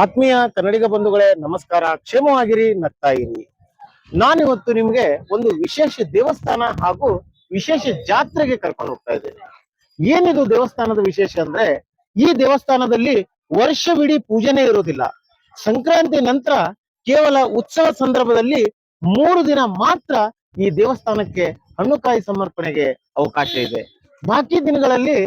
ಆತ್ಮೀಯ ಕನ್ನಡಿಗ ಬಂಧುಗಳೇ, ನಮಸ್ಕಾರ. ಕ್ಷೇಮವಾಗಿರಿ, ನಗ್ತಾ ಇರಿ. ನಾನಿವತ್ತು ನಿಮ್ಗೆ ಒಂದು ವಿಶೇಷ ದೇವಸ್ಥಾನ ಹಾಗೂ ವಿಶೇಷ ಜಾತ್ರೆಗೆ ಕರ್ಕೊಂಡು ಹೋಗ್ತಾ ಇದ್ದೇನೆ. ಏನಿದು ದೇವಸ್ಥಾನದ ವಿಶೇಷ ಅಂದ್ರೆ, ಈ ದೇವಸ್ಥಾನದಲ್ಲಿ ವರ್ಷವಿಡೀ ಪೂಜೆನೇ ಇರುವುದಿಲ್ಲ. ಸಂಕ್ರಾಂತಿ ನಂತರ ಕೇವಲ ಉತ್ಸವ ಸಂದರ್ಭದಲ್ಲಿ 3 ದಿನ ಮಾತ್ರ ಈ ದೇವಸ್ಥಾನಕ್ಕೆ ಹಣ್ಣುಕಾಯಿ ಸಮರ್ಪಣೆಗೆ ಅವಕಾಶ ಇದೆ. ಬಾಕಿ ದಿನಗಳಲ್ಲಿ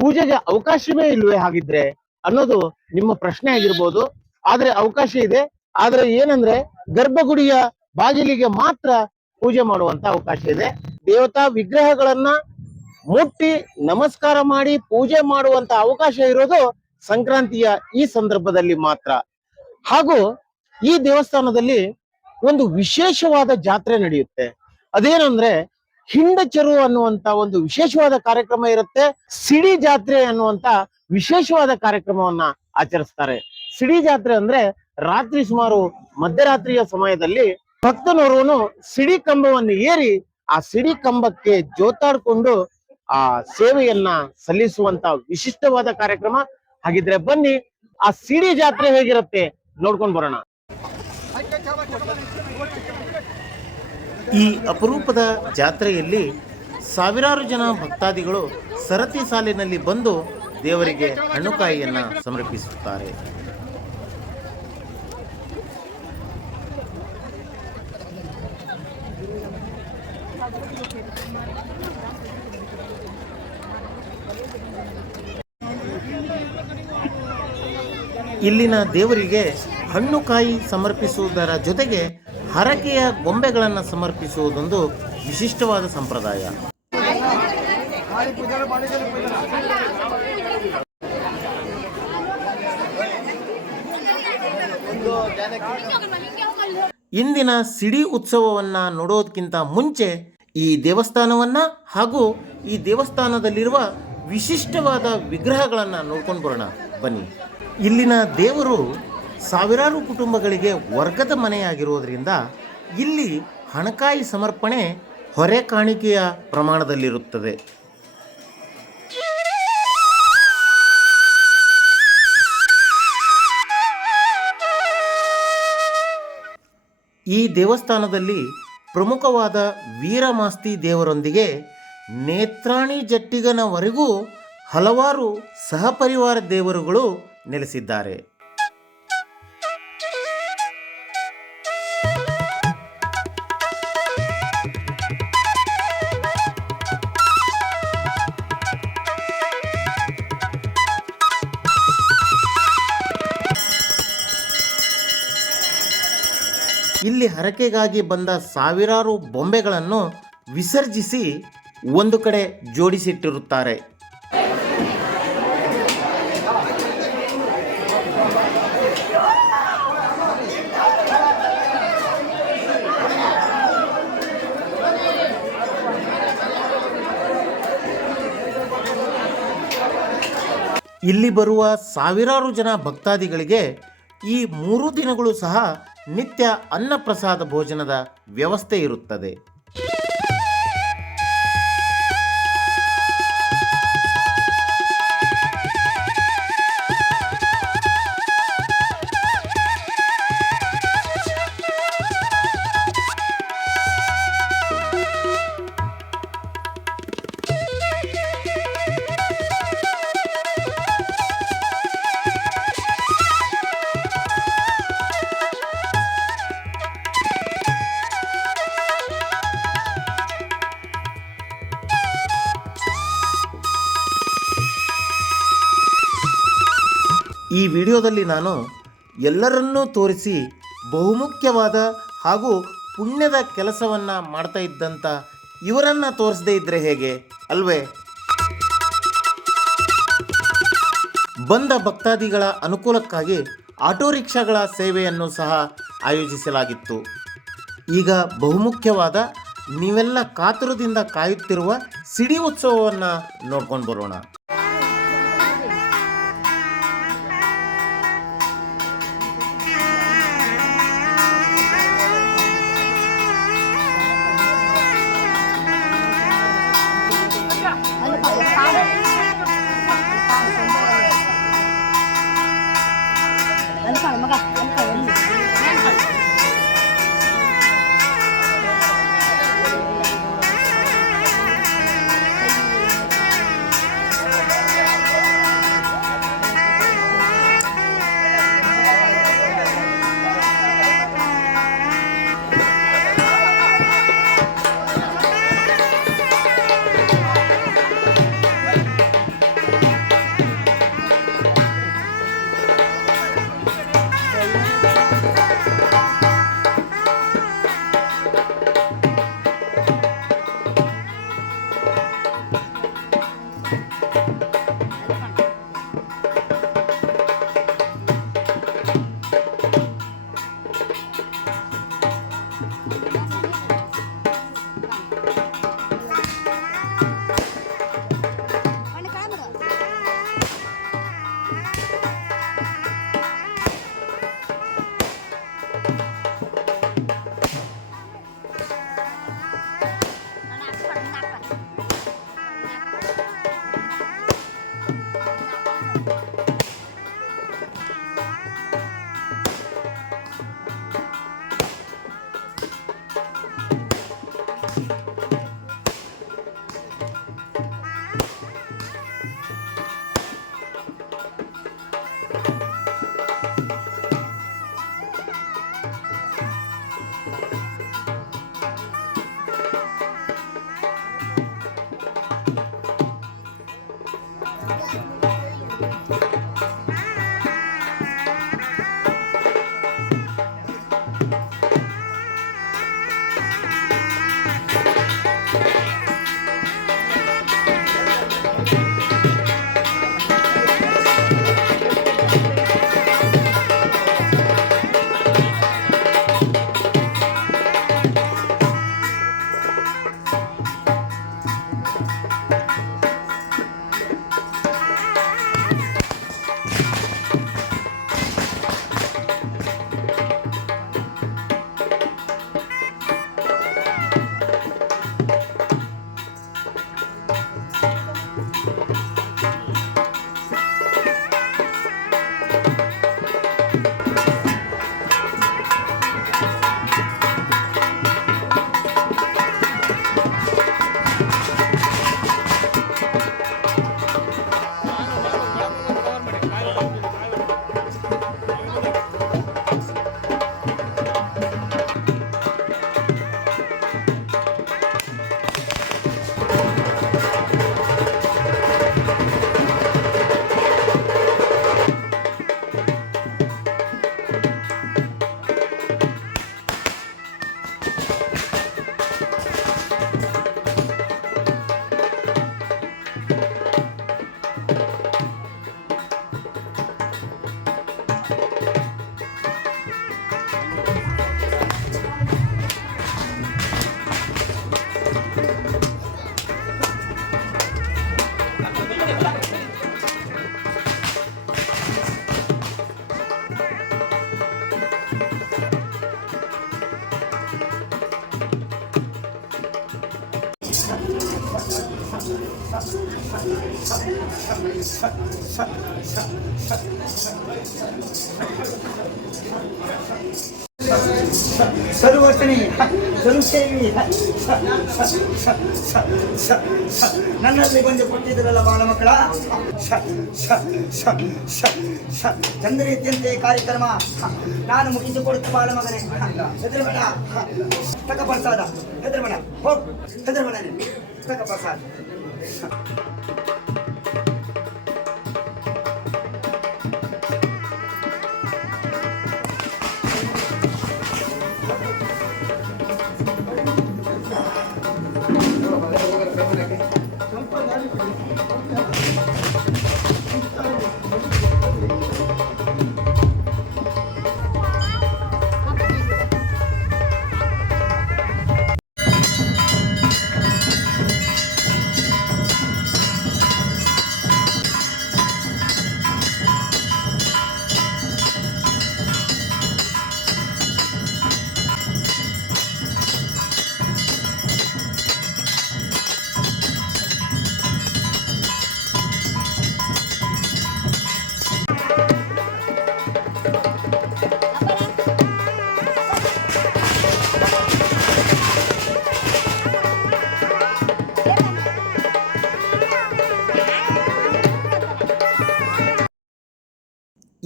ಪೂಜೆಗೆ ಅವಕಾಶವೇ ಇಲ್ವೇ ಹಾಗಿದ್ರೆ ಅನ್ನೋದು ನಿಮ್ಮ ಪ್ರಶ್ನೆ ಆಗಿರ್ಬೋದು. ಆದ್ರೆ ಅವಕಾಶ ಇದೆ. ಆದ್ರೆ ಏನಂದ್ರೆ, ಗರ್ಭಗುಡಿಯ ಬಾಗಿಲಿಗೆ ಮಾತ್ರ ಪೂಜೆ ಮಾಡುವಂತ ಅವಕಾಶ ಇದೆ. ದೇವತಾ ವಿಗ್ರಹಗಳನ್ನ ಮುಟ್ಟಿ ನಮಸ್ಕಾರ ಮಾಡಿ ಪೂಜೆ ಮಾಡುವಂತ ಅವಕಾಶ ಇರೋದು ಸಂಕ್ರಾಂತಿಯ ಈ ಸಂದರ್ಭದಲ್ಲಿ ಮಾತ್ರ. ಹಾಗೂ ಈ ದೇವಸ್ಥಾನದಲ್ಲಿ ಒಂದು ವಿಶೇಷವಾದ ಜಾತ್ರೆ ನಡೆಯುತ್ತೆ. ಅದೇನಂದ್ರೆ, ಹಿಂಡಚರು ಅನ್ನುವಂತ ಒಂದು ವಿಶೇಷವಾದ ಕಾರ್ಯಕ್ರಮ ಇರುತ್ತೆ. ಸಿಡಿ ಜಾತ್ರೆ ಅನ್ನುವಂತ ವಿಶೇಷವಾದ ಕಾರ್ಯಕ್ರಮವನ್ನ ಆಚರಿಸ್ತಾರೆ. ಸಿಡಿ ಜಾತ್ರೆ ಅಂದ್ರೆ, ರಾತ್ರಿ ಸುಮಾರು ಮಧ್ಯರಾತ್ರಿಯ ಸಮಯದಲ್ಲಿ ಭಕ್ತನೋರ್ವನು ಸಿಡಿ ಕಂಬವನ್ನು ಏರಿ ಆ ಸಿಡಿ ಕಂಬಕ್ಕೆ ಜೋತಾಡ್ಕೊಂಡು ಆ ಸೇವೆಯನ್ನ ಸಲ್ಲಿಸುವಂತ ವಿಶಿಷ್ಟವಾದ ಕಾರ್ಯಕ್ರಮ. ಹಾಗಿದ್ರೆ ಬನ್ನಿ, ಆ ಸಿಡಿ ಜಾತ್ರೆ ಹೇಗಿರುತ್ತೆ ನೋಡ್ಕೊಂಡು ಬರೋಣ. ಈ ಅಪರೂಪದ ಜಾತ್ರೆಯಲ್ಲಿ ಸಾವಿರಾರು ಜನ ಭಕ್ತಾದಿಗಳು ಸರತಿ ಸಾಲಿನಲ್ಲಿ ಬಂದು ದೇವರಿಗೆ ಹಣ್ಣುಕಾಯಿಯನ್ನ ಸಮರ್ಪಿಸುತ್ತಾರೆ. ಇಲ್ಲಿನ ದೇವರಿಗೆ ಹಣ್ಣುಕಾಯಿ ಸಮರ್ಪಿಸುವುದರ ಜೊತೆಗೆ ಹರಕೆಯ ಗೊಂಬೆಗಳನ್ನು ಸಮರ್ಪಿಸುವುದೊಂದು ವಿಶಿಷ್ಟವಾದ ಸಂಪ್ರದಾಯ. ಇಂದಿನ ಸಿಡಿ ಉತ್ಸವವನ್ನ ನೋಡೋದಕ್ಕಿಂತ ಮುಂಚೆ ಈ ದೇವಸ್ಥಾನವನ್ನ ಹಾಗೂ ಈ ದೇವಸ್ಥಾನದಲ್ಲಿರುವ ವಿಶಿಷ್ಟವಾದ ವಿಗ್ರಹಗಳನ್ನ ನೋಡ್ಕೊಂಡು ಬರೋಣ ಬನ್ನಿ. ಇಲ್ಲಿನ ದೇವರು ಸಾವಿರಾರು ಕುಟುಂಬಗಳಿಗೆ ವರ್ಗದ ಮನೆಯಾಗಿರುವುದರಿಂದ ಇಲ್ಲಿ ಹಣಕಾಯಿ ಸಮರ್ಪಣೆ ಹೊರೆ ಕಾಣಿಕೆಯ ಪ್ರಮಾಣದಲ್ಲಿರುತ್ತದೆ. ಈ ದೇವಸ್ಥಾನದಲ್ಲಿ ಪ್ರಮುಖವಾದ ವೀರಮಾಸ್ತಿ ದೇವರೊಂದಿಗೆ ನೇತ್ರಾಣಿ ಜಟ್ಟಿಗನವರೆಗೂ ಹಲವಾರು ಸಹಪರಿವಾರ ದೇವರುಗಳು ನೆಲೆಸಿದ್ದಾರೆ. ಇಲ್ಲಿ ಹರಕೆಗಾಗಿ ಬಂದ ಸಾವಿರಾರು ಬೊಂಬೆಗಳನ್ನು ವಿಸರ್ಜಿಸಿ ಒಂದು ಕಡೆ ಜೋಡಿಸಿಟ್ಟಿರುತ್ತಾರೆ. ಇಲ್ಲಿ ಬರುವ ಸಾವಿರಾರು ಜನ ಭಕ್ತಾದಿಗಳಿಗೆ ಈ 3 ದಿನಗಳು ಸಹ ನಿತ್ಯ ಅನ್ನಪ್ರಸಾದ ಭೋಜನದ ವ್ಯವಸ್ಥೆ ಇರುತ್ತದೆ. ಈ ವಿಡಿಯೋದಲ್ಲಿ ನಾನು ಎಲ್ಲರನ್ನೂ ತೋರಿಸಿ ಬಹುಮುಖ್ಯವಾದ ಹಾಗೂ ಪುಣ್ಯದ ಕೆಲಸವನ್ನು ಮಾಡ್ತಾ ಇದ್ದಂಥ ಇವರನ್ನು ತೋರಿಸದೇ ಇದ್ದರೆ ಹೇಗೆ ಅಲ್ವೇ? ಬಂದ ಭಕ್ತಾದಿಗಳ ಅನುಕೂಲಕ್ಕಾಗಿ ಆಟೋ ರಿಕ್ಷಾಗಳ ಸೇವೆಯನ್ನು ಸಹ ಆಯೋಜಿಸಲಾಗಿತ್ತು. ಈಗ ಬಹುಮುಖ್ಯವಾದ ನೀವೆಲ್ಲ ಕಾತುರದಿಂದ ಕಾಯುತ್ತಿರುವ ಸಿಡಿ ಉತ್ಸವವನ್ನು ನೋಡ್ಕೊಂಡು ಬರೋಣ. ಮಗ ಸರ್ವರ್ಷಣಿ ಸರ್ವಸೇವಿ ನನ್ನಲ್ಲಿ ಬಂದು ಕೊಟ್ಟಿದ್ರಲ್ಲ ಬಾಳ ಮಕ್ಕಳ ಚಂದ್ರೀತ್ಯಂತೆ ಕಾರ್ಯಕ್ರಮ ನಾನು ಮುಗಿಸಿಕೊಡುತ್ತ ಬಾಳ ಮಗನೇ ಹೆದರಬೇಡ ತಕ ಪ್ರಸಾದ ಹೆದರಬೇಡ ಹೋಗ್ ಹೆದರಬೇಡ ತಕ ಪ್ರಸಾದ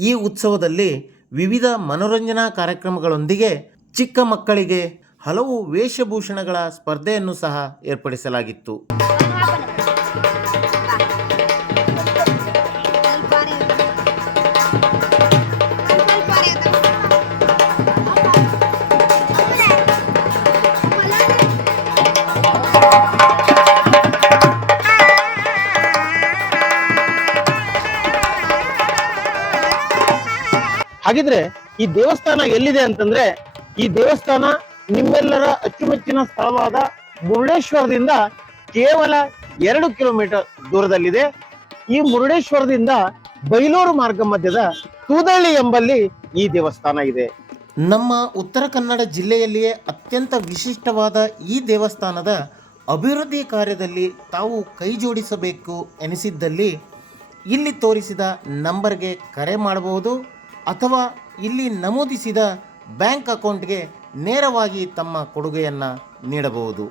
ಈ ಉತ್ಸವದಲ್ಲಿ ವಿವಿಧ ಮನೋರಂಜನಾ ಕಾರ್ಯಕ್ರಮಗಳೊಂದಿಗೆ ಚಿಕ್ಕ ಮಕ್ಕಳಿಗೆ ಹಲವು ವೇಷಭೂಷಣಗಳ ಸ್ಪರ್ಧೆಯನ್ನು ಸಹ ಏರ್ಪಡಿಸಲಾಗಿತ್ತು. ಹಾಗಿದ್ರೆ ಈ ದೇವಸ್ಥಾನ ಎಲ್ಲಿದೆ ಅಂತಂದ್ರೆ, ಈ ದೇವಸ್ಥಾನ ನಿಮ್ಮೆಲ್ಲರ ಅಚ್ಚುಮೆಚ್ಚಿನ ಸ್ಥಳವಾದ ಮುರುಡೇಶ್ವರದಿಂದ ಕೇವಲ 2 ಕಿಲೋಮೀಟರ್ ದೂರದಲ್ಲಿದೆ. ಈ ಮುರುಡೇಶ್ವರದಿಂದ ಬೈಲೂರು ಮಾರ್ಗ ಮಧ್ಯದ ತೂದಳ್ಳಿ ಎಂಬಲ್ಲಿ ಈ ದೇವಸ್ಥಾನ ಇದೆ. ನಮ್ಮ ಉತ್ತರ ಕನ್ನಡ ಜಿಲ್ಲೆಯಲ್ಲಿಯೇ ಅತ್ಯಂತ ವಿಶಿಷ್ಟವಾದ ಈ ದೇವಸ್ಥಾನದ ಅಭಿವೃದ್ಧಿ ಕಾರ್ಯದಲ್ಲಿ ತಾವು ಕೈ ಜೋಡಿಸಬೇಕು ಎನಿಸಿದ್ದಲ್ಲಿ ಇಲ್ಲಿ ತೋರಿಸಿದ ನಂಬರ್ಗೆ ಕರೆ ಮಾಡಬಹುದು ಅಥವಾ ಇಲ್ಲಿ ನಮೂದಿಸಿದ ಬ್ಯಾಂಕ್ ಅಕೌಂಟ್ಗೆ ನೇರವಾಗಿ ತಮ್ಮ ಕೊಡುಗೆಯನ್ನು ನೀಡಬಹುದು.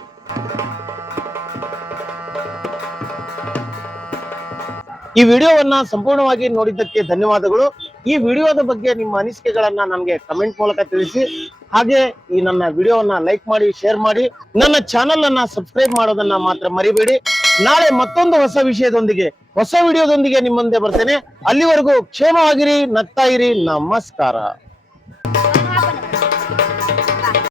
ಈ ವಿಡಿಯೋವನ್ನ ಸಂಪೂರ್ಣವಾಗಿ ನೋಡಿದ್ದಕ್ಕೆ ಧನ್ಯವಾದಗಳು. ಈ ವಿಡಿಯೋದ ಬಗ್ಗೆ ನಿಮ್ಮ ಅನಿಸಿಕೆಗಳನ್ನ ನನಗೆ ಕಮೆಂಟ್ ಮೂಲಕ ತಿಳಿಸಿ. ಹಾಗೆ ಈ ನನ್ನ ವಿಡಿಯೋವನ್ನ ಲೈಕ್ ಮಾಡಿ, ಶೇರ್ ಮಾಡಿ, ನನ್ನ ಚಾನೆಲ್ ಅನ್ನ ಸಬ್ಸ್ಕ್ರೈಬ್ ಮಾಡೋದನ್ನ ಮಾತ್ರ ಮರಿಬೇಡಿ. ನಾಳೆ ಮತ್ತೊಂದು ಹೊಸ ವಿಷಯದೊಂದಿಗೆ, ಹೊಸ ವಿಡಿಯೋದೊಂದಿಗೆ ನಿಮ್ಮ ಮುಂದೆ ಬರ್ತೇನೆ. ಅಲ್ಲಿವರೆಗೂ ಕ್ಷೇಮವಾಗಿರಿ, ನಗ್ತಾ ಇರಿ. ನಮಸ್ಕಾರ.